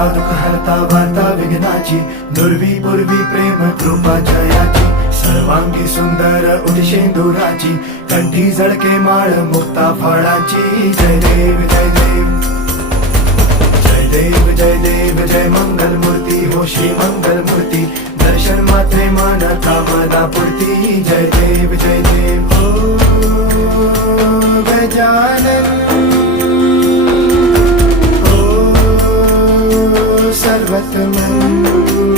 हरता दुःख हरता वार्ता विघ्नाची, दुर्वी पूर्वी प्रेम कृपा जयाची, सर्वांगी सुंदर उदिशेंदुराची, कंठी झळके माळ मुक्ता फळाची. जय देव जय देव जय देव जय देव जय मंगल मूर्ती हो श्री मंगल मूर्ती, दर्शन मात्रे मन कामना पूर्ती. जय देव जय देव हो गजानन सर्वतमन